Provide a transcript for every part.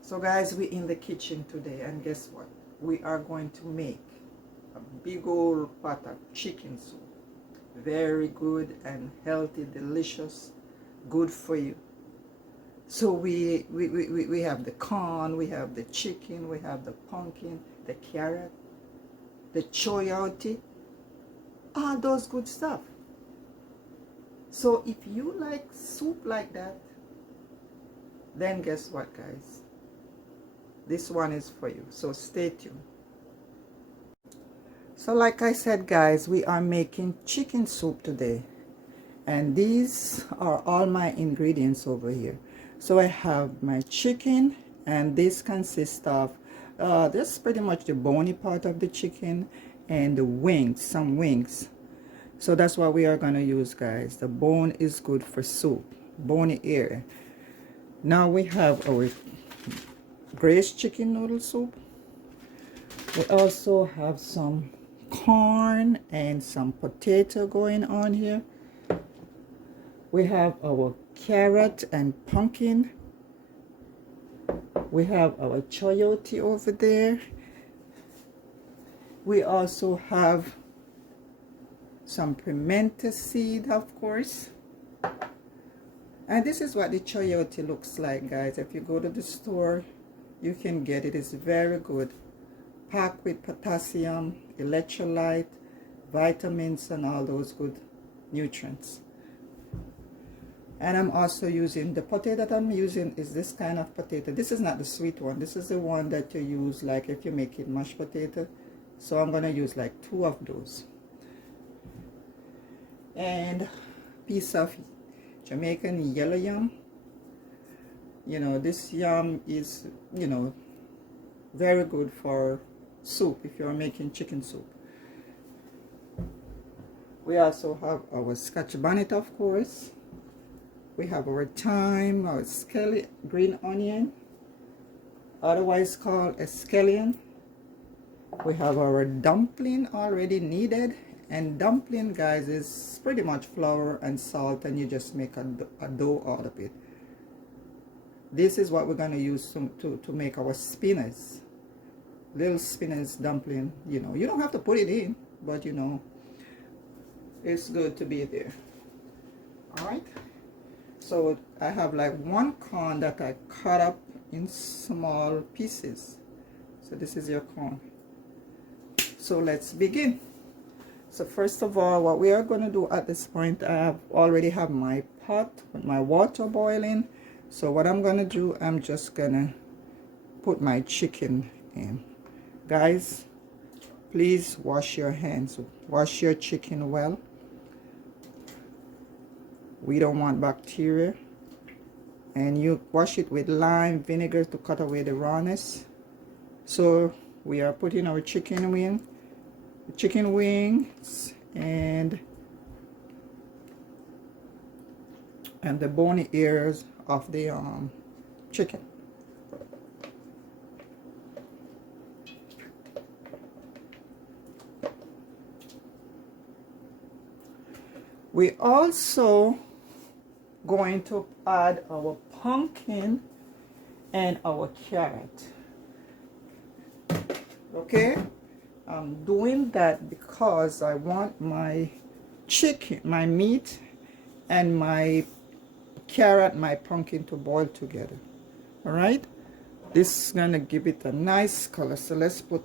So guys, we're in the kitchen today, and guess what? We are going to make a big old pot of chicken soup. Very good and healthy, delicious, good for you. So we have the corn, we have the chicken, we have the pumpkin, the carrot, the choyote, all those good stuff. So if you like soup like that, then guess what, guys? This one is for you. So stay tuned. So like I said, guys, we are making chicken soup today. And these are all my ingredients over here. So I have my chicken, and this consists of this is pretty much the bony part of the chicken and the wings, some wings. So that's what we are going to use, guys. The bone is good for soup, bony area. Now we have our braised chicken noodle soup. We also have some corn and some potato going on here. We have our carrot and pumpkin. We have our choyote over there. We also have some pimento seed, of course. And this is what the choyote looks like, guys. If you go to the store, you can get it. It's very good. Packed with potassium, electrolyte, vitamins, and all those good nutrients. And I'm also using, the potato that I'm using is this kind of potato. This is not the sweet one. This is the one that you use like if you make it mashed potato. So I'm going to use like 2 of those. And piece of Jamaican yellow yam. You know, this yam is, you know, very good for soup if you're making chicken soup. We also have our scotch bonnet, of course. We have our thyme, our green onion, otherwise called scallion. We have our dumpling already kneaded, and dumpling, guys, is pretty much flour and salt, and you just make a dough out of it. This is what we're going to use to make our spinners, little spinners dumpling. You know, you don't have to put it in, but you know, it's good to be there. All right. So I have like 1 corn that I cut up in small pieces. So this is your corn. So let's begin. So first of all, what we are going to do at this point, I already have my pot with my water boiling. So what I'm going to do, I'm just going to put my chicken in. Guys, please wash your hands. Wash your chicken well. We don't want bacteria. And you wash it with lime vinegar to cut away the rawness. So we are putting our chicken wings and the bony ears of the chicken. We also going to add our pumpkin and our carrot. Okay, I'm doing that because I want my chicken, my meat, and my carrot, my pumpkin to boil together. All right, this is gonna give it a nice color. So let's put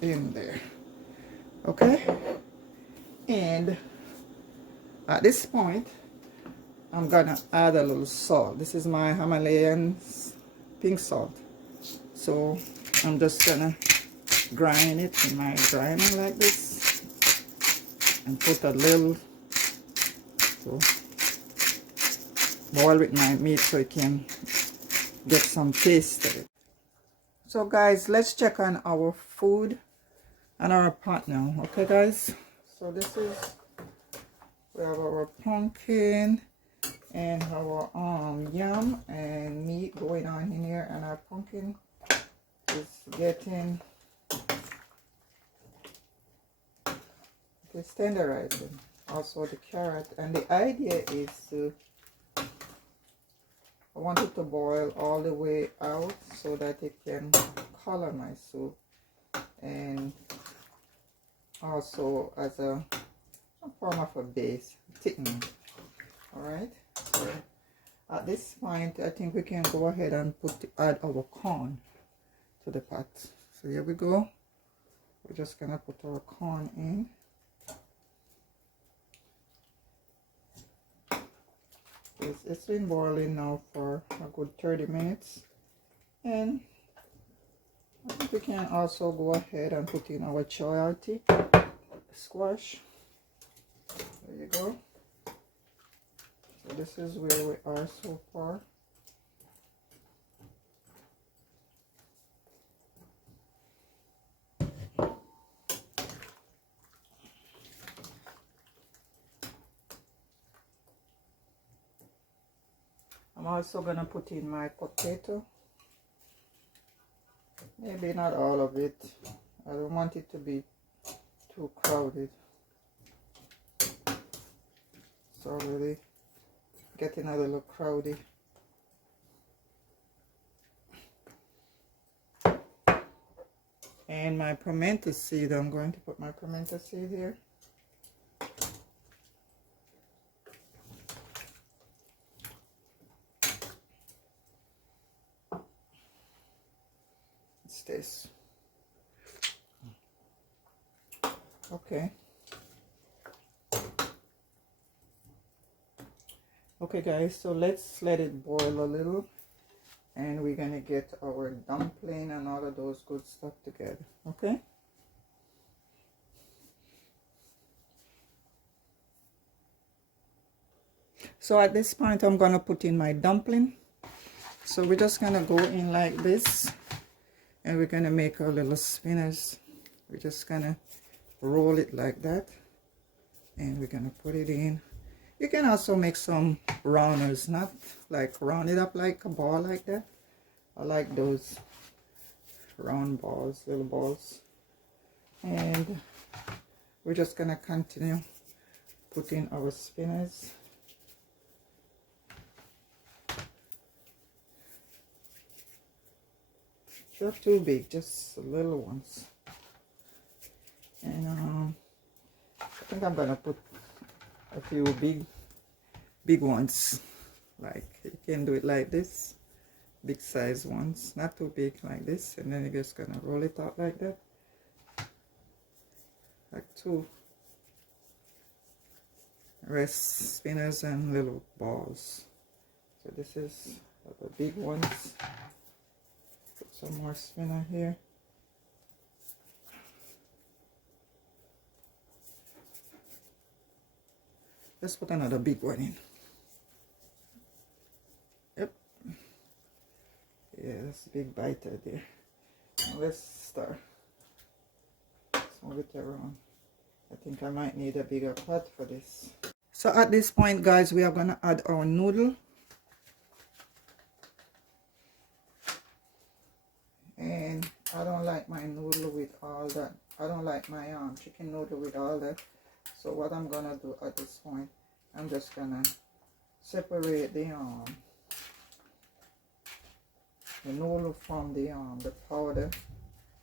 in there. Okay, and at this point, I'm gonna add a little salt. This is my Himalayan pink salt. So I'm just gonna grind it in my grinder like this and put a little, so boil with my meat so it can get some taste of it. So guys, let's check on our food and our pot now. Okay guys, so this is, we have our pumpkin and our yam and meat going on in here, and our pumpkin is getting, it's tenderizing. Also the carrot, and the idea is to, I want it to boil all the way out so that it can color my soup, and also as a form of a base, thickening. All right, so at this point I think we can go ahead and add our corn to the pot. So here we go. We're just gonna put our corn in. It's been boiling now for a good 30 minutes, and I think we can also go ahead and put in our chayote squash. There you go. So this is where we are so far. I'm also gonna put in my potato. Maybe not all of it. I don't want it to be too crowded. It's already getting a little crowded. And my pimento seed, I'm going to put my pimento seed here. It's this. Okay. Okay guys, so let's let it boil a little, and we're gonna get our dumpling and all of those good stuff together. Okay, so at this point I'm gonna put in my dumpling. So we're just gonna go in like this, and we're gonna make our little spinners. We're just gonna roll it like that, and we're gonna put it in. You can also make some rounders, not like round it up like a ball like that. I like those round balls, little balls. And we're just gonna continue putting our spinners. Not too big, just little ones. And I think I'm gonna put a few big ones. Like you can do it like this, big size ones, not too big like this, and then you're just gonna roll it out like that, like two rest spinners and little balls. So this is the big ones. Put some more spinner here. Let's put another big one in. Yep. Yeah, that's a big biter there. Now let's start. Let's move it around. I think I might need a bigger pot for this. So at this point, guys, we are gonna add our noodle. And I don't like my noodle with all that. I don't like my chicken noodle with all that. So what I'm gonna do at this point, I'm just gonna separate the noodle from the powder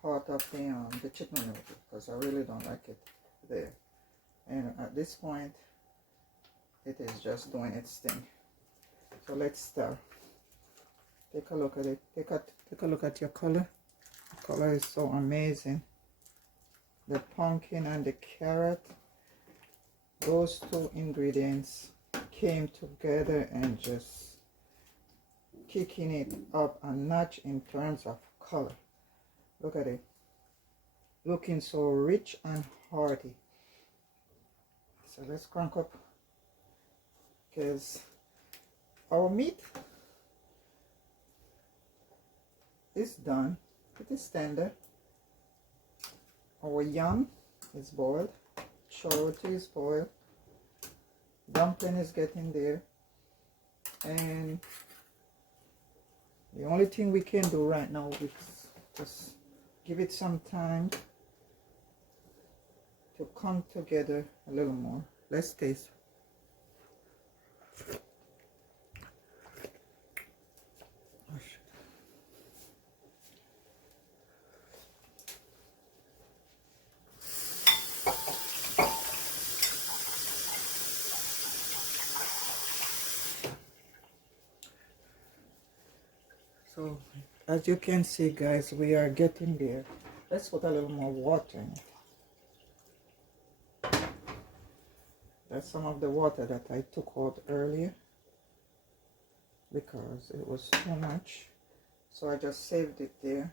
part of the chicken noodle, because I really don't like it there. And at this point, it is just doing its thing. So let's start. Take a look at it. Take a look at your color. The color is so amazing. The pumpkin and the carrot, those two ingredients came together and just kicking it up a notch in terms of color. Look at it, looking so rich and hearty. So let's crank up, because our meat is done. It is tender. Our yam is boiled. Chayote is boiled. Dumpling is getting there. And the only thing we can do right now is Just give it some time to come together a little more. Let's taste. So as you can see, guys, we are getting there. Let's put a little more water in it. That's some of the water that I took out earlier because it was too much. So I just saved it there.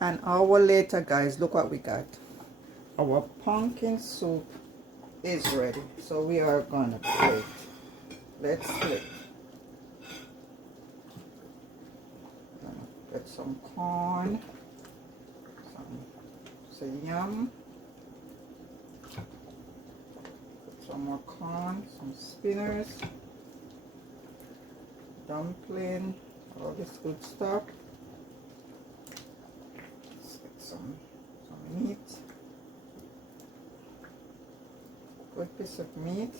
An hour later, guys, look what we got. Our pumpkin soup is ready. So we are gonna plate. Let's plate. Get some corn, some yam, put some more corn, some spinners, dumpling, all this good stuff. Let's get some meat, good piece of meat.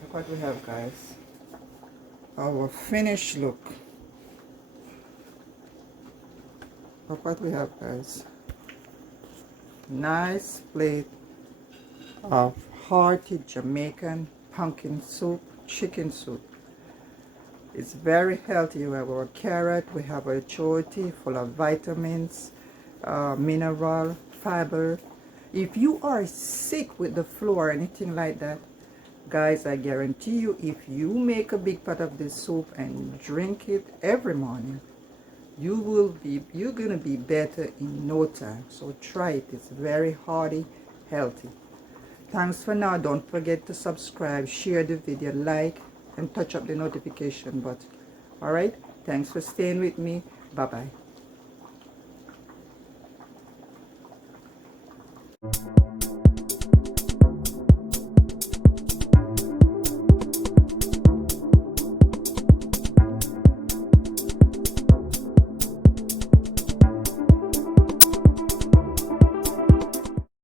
Look what we have, guys. Our finished look. Look what we have, guys. Nice plate of hearty Jamaican pumpkin soup, chicken soup. It's very healthy. We have our carrot, we have our choti full of vitamins, mineral, fiber. If you are sick with the flu or anything like that, guys, I guarantee you, if you make a big pot of this soup and drink it every morning, you're gonna be better in no time. So try it. It's very hearty, healthy. Thanks for now. Don't forget to subscribe, share the video, like, and touch up the notification button. All right, thanks for staying with me. Bye bye.